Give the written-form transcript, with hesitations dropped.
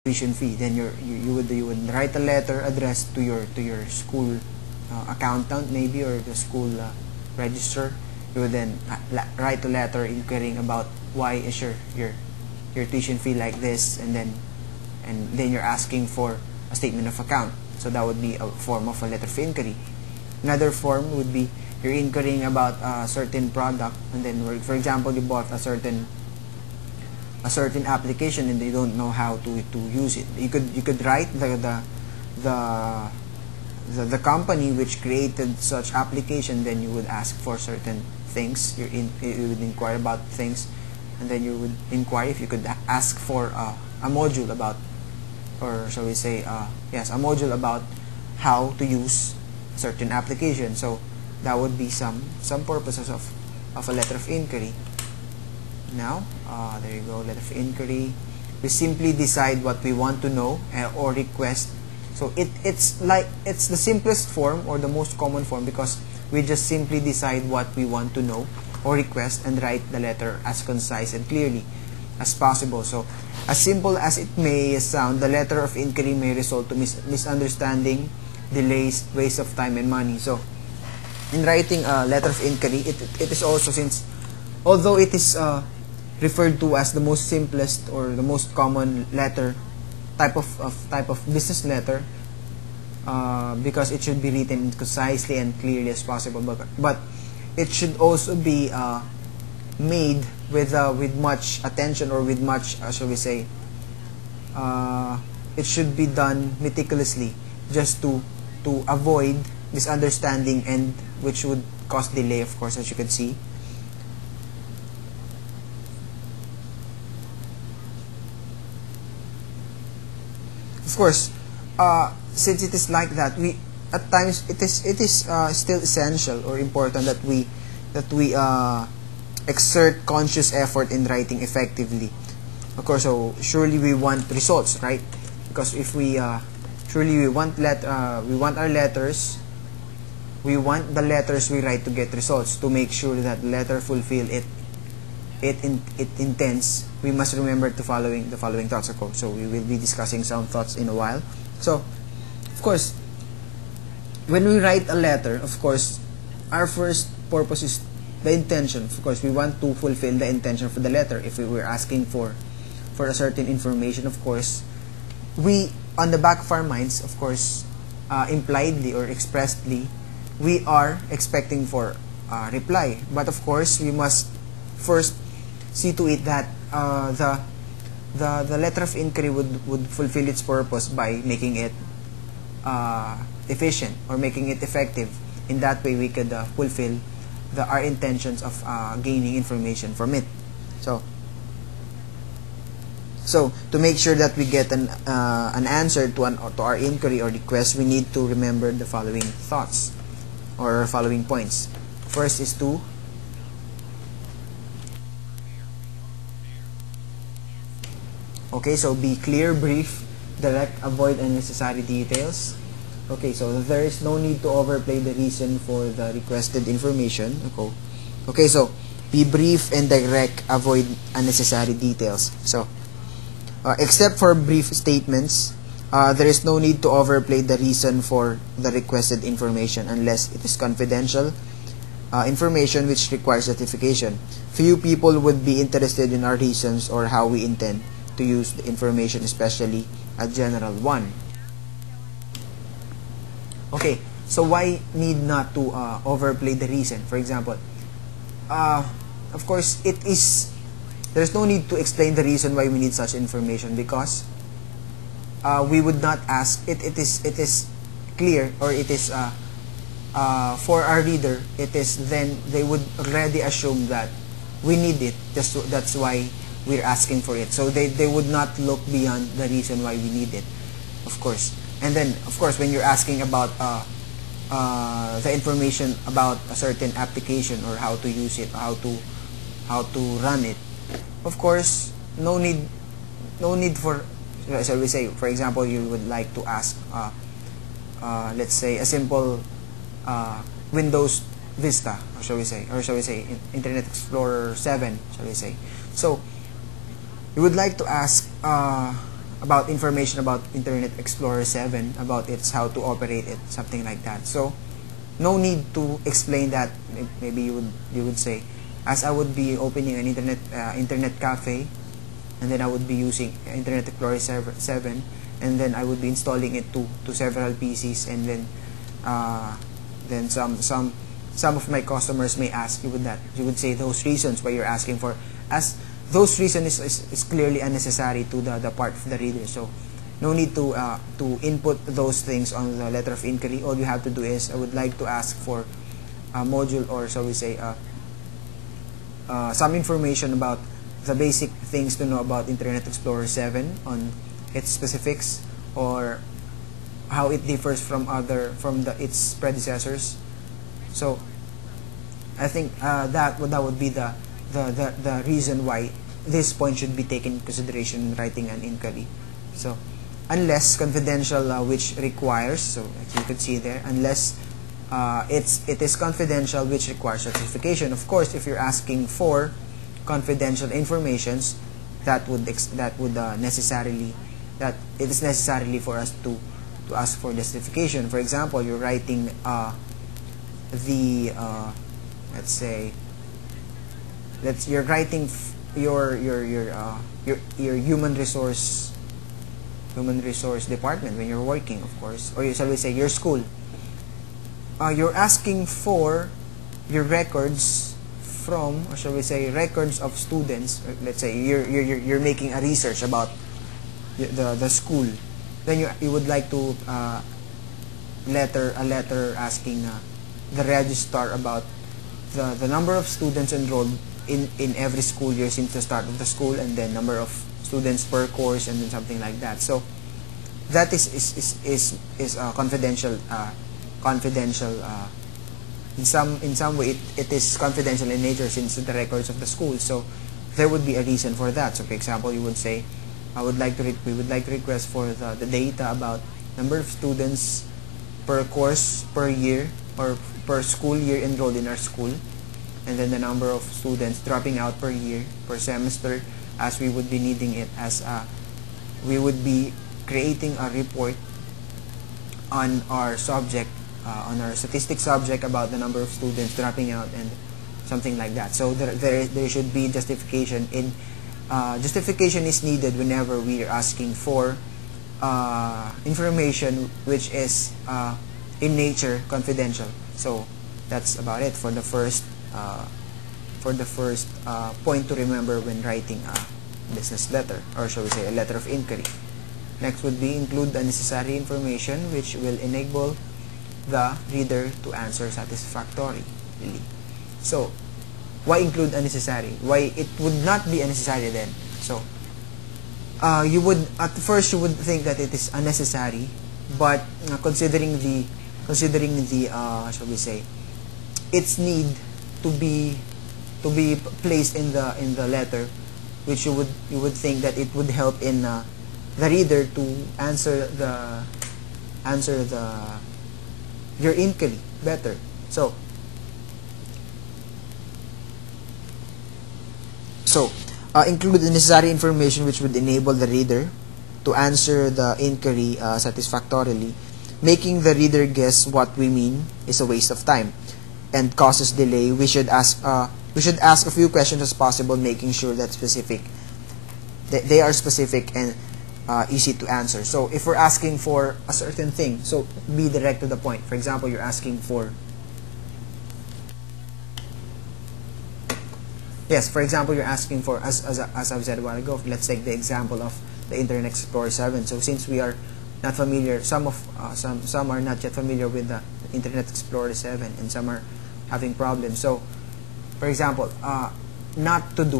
tuition fee. Then you would write a letter addressed to your school accountant maybe, or the school register. You would then write a letter inquiring about why is your tuition fee like this, and then you're asking for a statement of account. So that would be a form of a letter of inquiry. Another form would be you're inquiring about a certain product, and then for example you bought a certain application and they don't know how to use it. You could write the company which created such application. Then you would ask for certain things. You would inquire about things, and then you would inquire if you could ask for a module about, or shall we say, yes, a module about how to use a certain application. So that would be some purposes of a letter of inquiry. Now, there you go, letter of inquiry. We simply decide what we want to know or request. So it's the simplest form or the most common form, because we just simply decide what we want to know or request and write the letter as concise and clearly as possible. So as simple as it may sound, the letter of inquiry may result to misunderstanding, delays, waste of time and money. So in writing a letter of inquiry, it is also, since although it is referred to as the most simplest or the most common letter type of business letter, because it should be written concisely and clearly as possible, but it should also be made with much attention, or with much shall we say, it should be done meticulously, just to avoid misunderstanding, and which would cause delay, of course, as you can see. Of course, since it is like that, we at times it is still essential or important that we exert conscious effort in writing effectively. Of course, so surely we want results, right? Because if we surely we want our letters, we want the letters we write to get results, to make sure that the letter fulfill it intends. We must remember the following thoughts, of course. So we will be discussing some thoughts in a while. So of course, when we write a letter, of course, our first purpose is the intention. Of course, we want to fulfill the intention for the letter. If we were asking for a certain information, of course, we, on the back of our minds, of course, impliedly or expressly, we are expecting for a reply. But of course, we must first see to it that the letter of inquiry would fulfill its purpose by making it efficient, or making it effective. In that way, we could fulfill our intentions of gaining information from it. So to make sure that we get an answer to our inquiry or request, we need to remember the following thoughts or following points. First is to so be clear, brief, direct, avoid unnecessary details. Okay, so there is no need to overplay the reason for the requested information. Okay, so be brief and direct, avoid unnecessary details. So except for brief statements, there is no need to overplay the reason for the requested information unless it is confidential information which requires certification. Few people would be interested in our reasons or how we intend to use the information, especially a general one. Okay, so why need not to overplay the reason? For example, of course, there's no need to explain the reason why we need such information, because we would not ask it. It is clear, or it is for our reader. It is, then they would already assume that we need it. That's why we're asking for it. So they would not look beyond the reason why we need it, of course. And then, of course, when you're asking about the information about a certain application, or how to use it, how to run it, of course, no need for, shall we say, for example, you would like to ask, let's say, a simple Windows Vista, or shall we say Internet Explorer 7, shall we say. So you would like to ask about information about Internet Explorer 7, about its how to operate it, something like that. So no need to explain that. Maybe you would say, as I would be opening an internet cafe, and then I would be using Internet Explorer 7, and then I would be installing it to several PCs, and then some of my customers may ask you with that. You would say those reasons why you're asking for, as those reasons is clearly unnecessary to the part of the reader. So no need to input those things on the letter of inquiry. All you have to do is, I would like to ask for a module, or shall we say some information about the basic things to know about Internet Explorer 7, on its specifics, or how it differs from its predecessors. So I think that would be the reason why this point should be taken in consideration in writing an inquiry. So unless confidential, which requires, so as you could see there, unless it is confidential, which requires certification. Of course, if you're asking for confidential informations, that it is necessarily for us to ask for justification. For example, you're writing you're writing your human resource department when you're working, of course, or shall we say your school. You're asking for your records from, or shall we say, records of students. Let's say you're making a research about the school. Then you would like to a letter asking the registrar about the number of students enrolled in every school year since the start of the school, and then number of students per course, and then something like that. So that is confidential. In some way it is confidential in nature, since the records of the school. So there would be a reason for that. So for example, you would say, we would like to request for the data about number of students per course per year, or per school year enrolled in our school, and then the number of students dropping out per year, per semester, as we would be needing it, as we would be creating a report on our subject, on our statistics subject, about the number of students dropping out and something like that. So there should be justification. Justification is needed whenever we are asking for information which is in nature confidential. So that's about it for the first point to remember when writing a business letter, or shall we say a letter of inquiry. Next would be include the necessary information which will enable the reader to answer satisfactorily. So why include unnecessary? Why it would not be unnecessary then? So you would, at first you would think that it is unnecessary, but considering the shall we say, its need to be placed in the letter, which you would think that it would help in the reader to answer your inquiry better. So include the necessary information which would enable the reader to answer the inquiry satisfactorily. Making the reader guess what we mean is a waste of time and causes delay. We should ask a few questions as possible, making sure that they are specific and easy to answer. So if we're asking for a certain thing, so be direct to the point. For example, you're asking for, yes, for example, you're asking for, as I've said a while ago, let's take the example of the Internet Explorer 7. So since we are not familiar, some are not yet familiar with the Internet Explorer 7, and some are having problems. So for example, not to do